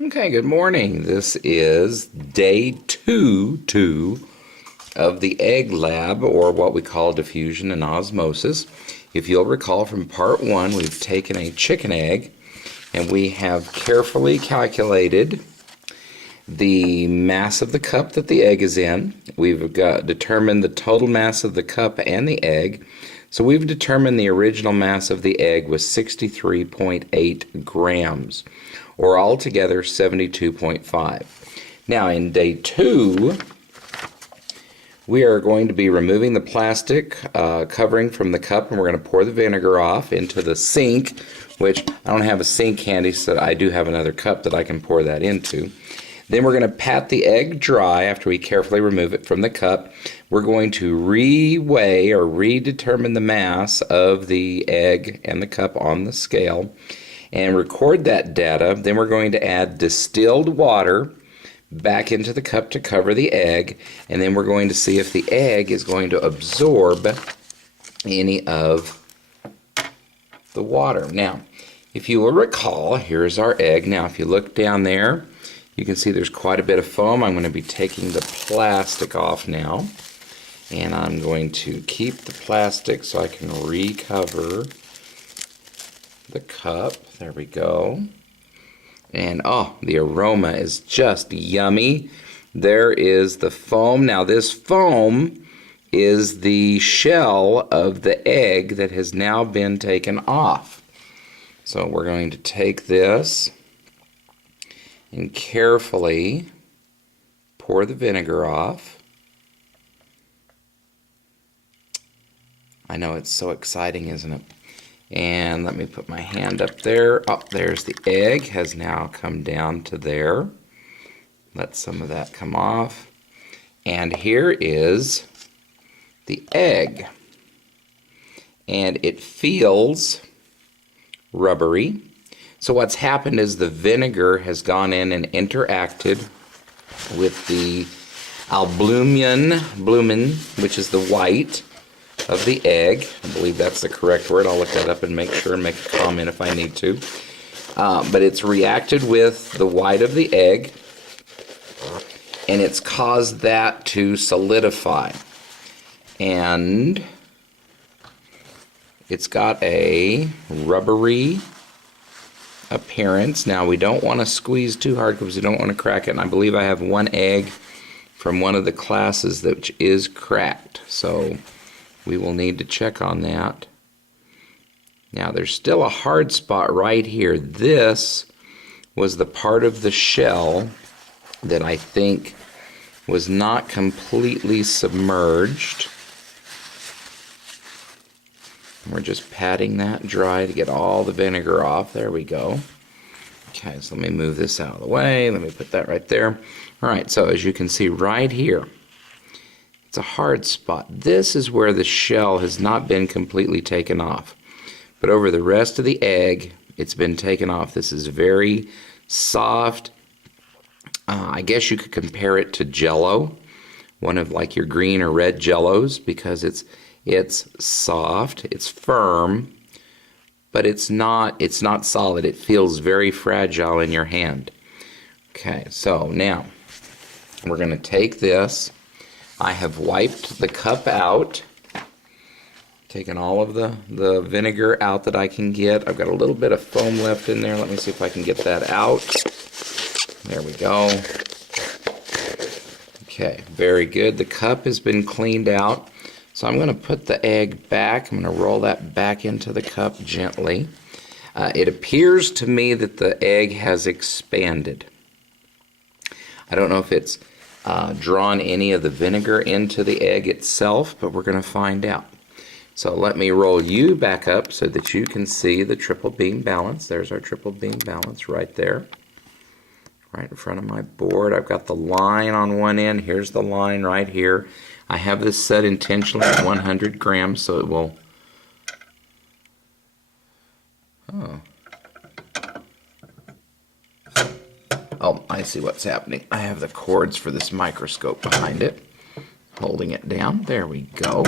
Okay, good morning. This is day two of the egg lab, or what we call diffusion and osmosis. If you'll recall from part one, we've taken a chicken egg and we have carefully calculated the mass of the cup that the egg is in. We've determined the total mass of the cup and the egg. So we've determined the original mass of the egg was 63.8 grams, or altogether 72.5. Now in day two, we are going to be removing the plastic covering from the cup, and we're going to pour the vinegar off into the sink, which I don't have a sink handy, so I do have another cup that I can pour that into. Then we're going to pat the egg dry after we carefully remove it from the cup. We're going to reweigh or redetermine the mass of the egg and the cup on the scale and record that data. Then we're going to add distilled water back into the cup to cover the egg, and then we're going to see if the egg is going to absorb any of the water. Now, if you will recall, here's our egg. Now, if you look down there, you can see there's quite a bit of foam. I'm going to be taking the plastic off now, and I'm going to keep the plastic so I can recover the cup. There we go. And oh, the aroma is just yummy. There is the foam. Now this foam is the shell of the egg that has now been taken off. So we're going to take this and carefully pour the vinegar off. I know, it's so exciting, isn't it? And let me put my hand up there. Oh, there's the egg, has now come down to there. Let some of that come off. And here is the egg. And it feels rubbery. So what's happened is the vinegar has gone in and interacted with the albumen, which is the white of the egg. I believe that's the correct word. I'll look that up and make sure and make a comment if I need to. But it's reacted with the white of the egg, and it's caused that to solidify. And it's got a rubbery appearance. Now we don't want to squeeze too hard because we don't want to crack it, and I believe I have one egg from one of the classes that is cracked, so we will need to check on that. Now there's still a hard spot right here. This was the part of the shell that I think was not completely submerged. We're just patting that dry to get all the vinegar off. There we go. Okay, so let me move this out of the way. Let me put that right there. All right, so as you can see right here, it's a hard spot. This is where the shell has not been completely taken off. But over the rest of the egg, it's been taken off. This is very soft. I guess you could compare it to Jell-O, one of like your green or red Jell-Os, because it's soft, it's firm, but it's not solid. It feels very fragile in your hand. Okay, so now we're going to take this. I have wiped the cup out, taken all of the vinegar out that I can get. I've got a little bit of foam left in there. Let me see if I can get that out. There we go. Okay, very good. The cup has been cleaned out. So I'm going to put the egg back. I'm going to roll that back into the cup gently. It appears to me that the egg has expanded. I don't know if it's drawn any of the vinegar into the egg itself, but we're going to find out. So let me roll you back up so that you can see the triple beam balance. There's our triple beam balance right there, right in front of my board. I've got the line on one end. Here's the line right here. I have this set intentionally at 100 grams, so it will... Oh, I see what's happening. I have the cords for this microscope behind it, holding it down. There we go.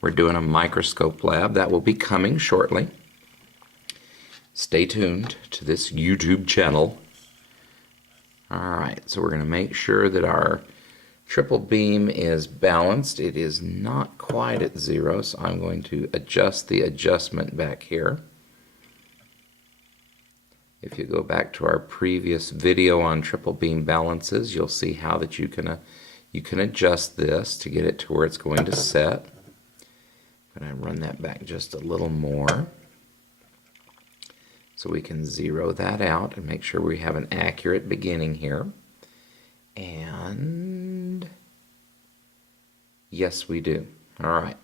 We're doing a microscope lab. That will be coming shortly. Stay tuned to this YouTube channel. Alright, so we're going to make sure that our triple beam is balanced. It is not quite at 0, so I'm going to adjust the adjustment back here. If you go back to our previous video on triple beam balances, you'll see how that you can adjust this to get it to where it's going to set. I'm going to run that back just a little more so we can zero that out and make sure we have an accurate beginning here. And yes, we do. Alright,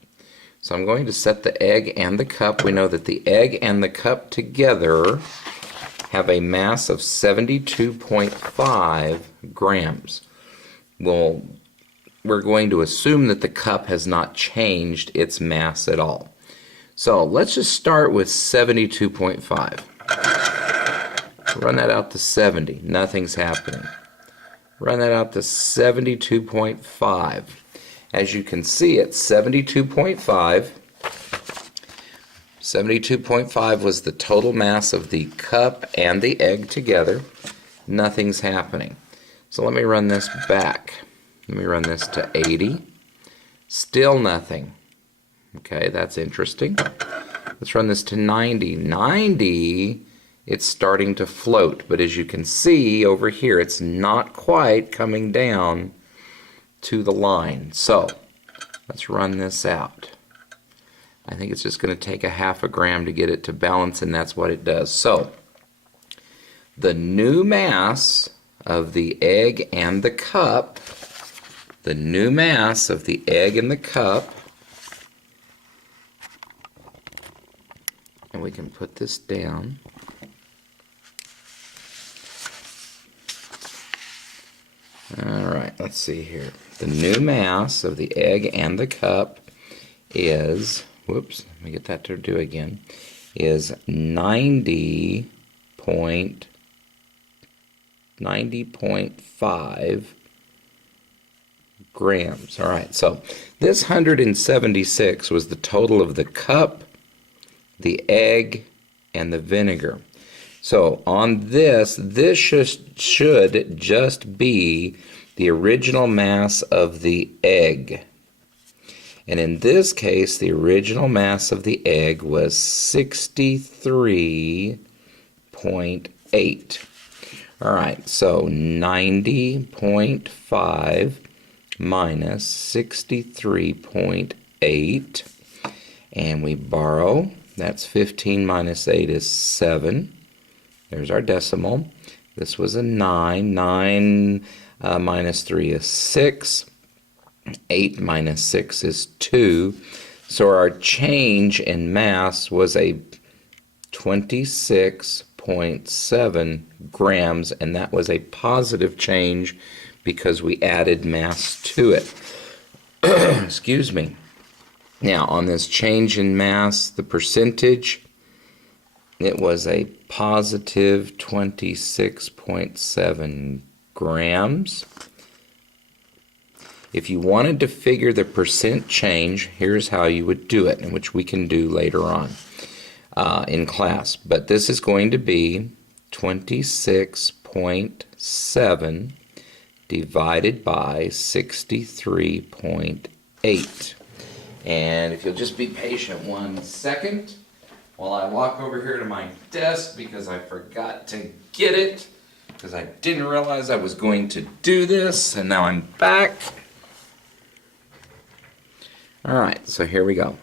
so I'm going to set the egg and the cup. We know that the egg and the cup together have a mass of 72.5 grams. Well, we're going to assume that the cup has not changed its mass at all. So let's just start with 72.5. Run that out to 70. Nothing's happening. Run that out to 72.5. As you can see, at 72.5, 72.5 was the total mass of the cup and the egg together. Nothing's happening. So let me run this back. Let me run this to 80. Still nothing. Okay, that's interesting. Let's run this to 90. 90, it's starting to float, but as you can see over here, it's not quite coming down to the line. So let's run this out. I think it's just going to take a half a gram to get it to balance, and that's what it does. So the new mass of the egg and the cup, the new mass of the egg and the cup, and we can put this down. Alright, let's see here. The new mass of the egg and the cup is, whoops, let me get that to do again, is 90.5 grams. Alright, so this 176 was the total of the cup, the egg, and the vinegar. So on this should just be the original mass of the egg. And in this case, the original mass of the egg was 63.8. All right, so 90.5 minus 63.8. And we borrow. That's 15 minus 8 is 7. There's our decimal. This was a 9. 9 minus 3 is 6. 8 minus 6 is 2. So our change in mass was a 26.7 grams, and that was a positive change because we added mass to it. Excuse me. Now, on this change in mass, the percentage, it was a positive 26.7 grams. If you wanted to figure the percent change, here's how you would do it, and which we can do later on in class. But this is going to be 26.7 divided by 63.8. And if you'll just be patient 1 second while I walk over here to my desk because I forgot to get it, because I didn't realize I was going to do this, and now I'm back. Alright, so here we go.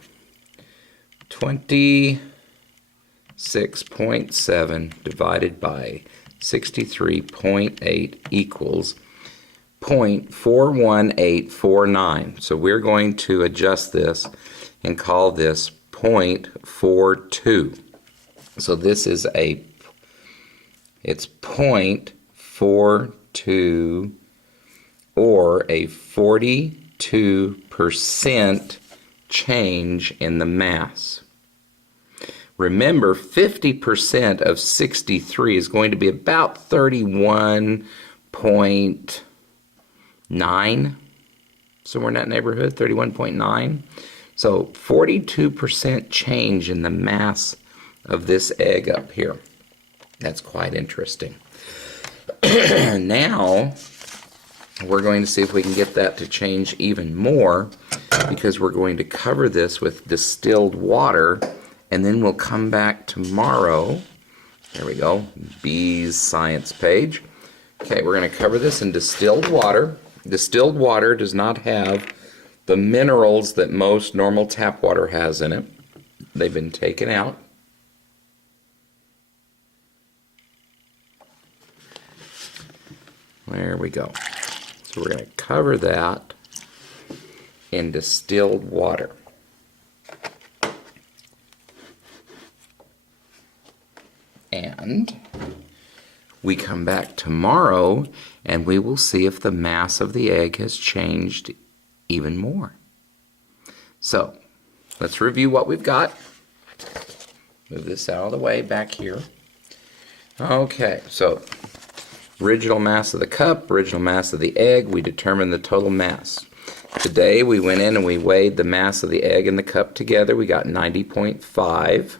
26.7 divided by 63.8 equals 0.41849. So we're going to adjust this and call this 0.42. So this is it's 0.42, or a 42% change in the mass. Remember, 50% of 63 is going to be about 31.9, somewhere in that neighborhood, 31.9. So 42% change in the mass of this egg up here. That's quite interesting. Now, we're going to see if we can get that to change even more, because we're going to cover this with distilled water, and then we'll come back tomorrow. There we go, B's science page. Okay, we're going to cover this in distilled water. Distilled water does not have the minerals that most normal tap water has in it. They've been taken out. There we go. So we're going to cover that in distilled water. And we come back tomorrow and we will see if the mass of the egg has changed even more. So let's review what we've got. Move this out of the way back here. Okay, so original mass of the cup, original mass of the egg, we determined the total mass. Today we went in and we weighed the mass of the egg and the cup together. We got 90.5.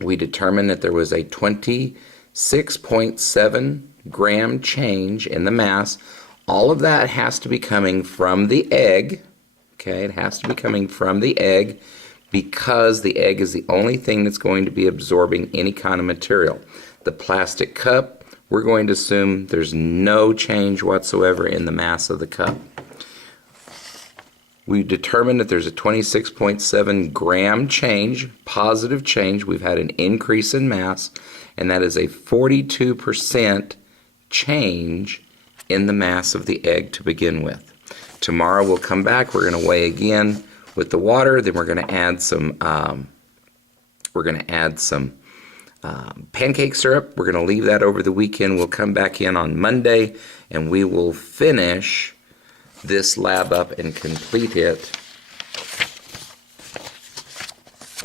We determined that there was a 26.7 gram change in the mass. All of that has to be coming from the egg. Okay, it has to be coming from the egg, because the egg is the only thing that's going to be absorbing any kind of material. The plastic cup, we're going to assume there's no change whatsoever in the mass of the cup. We determined that there's a 26.7 gram change, positive change. We've had an increase in mass, and that is a 42% change in the mass of the egg to begin with. Tomorrow we'll come back. We're going to weigh again with the water. Then we're going to add some. Pancake syrup. We're going to leave that over the weekend. We'll come back in on Monday, and we will finish this lab up and complete it.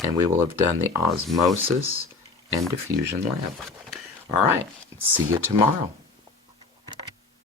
And we will have done the Osmosis and Diffusion Lab. All right. See you tomorrow.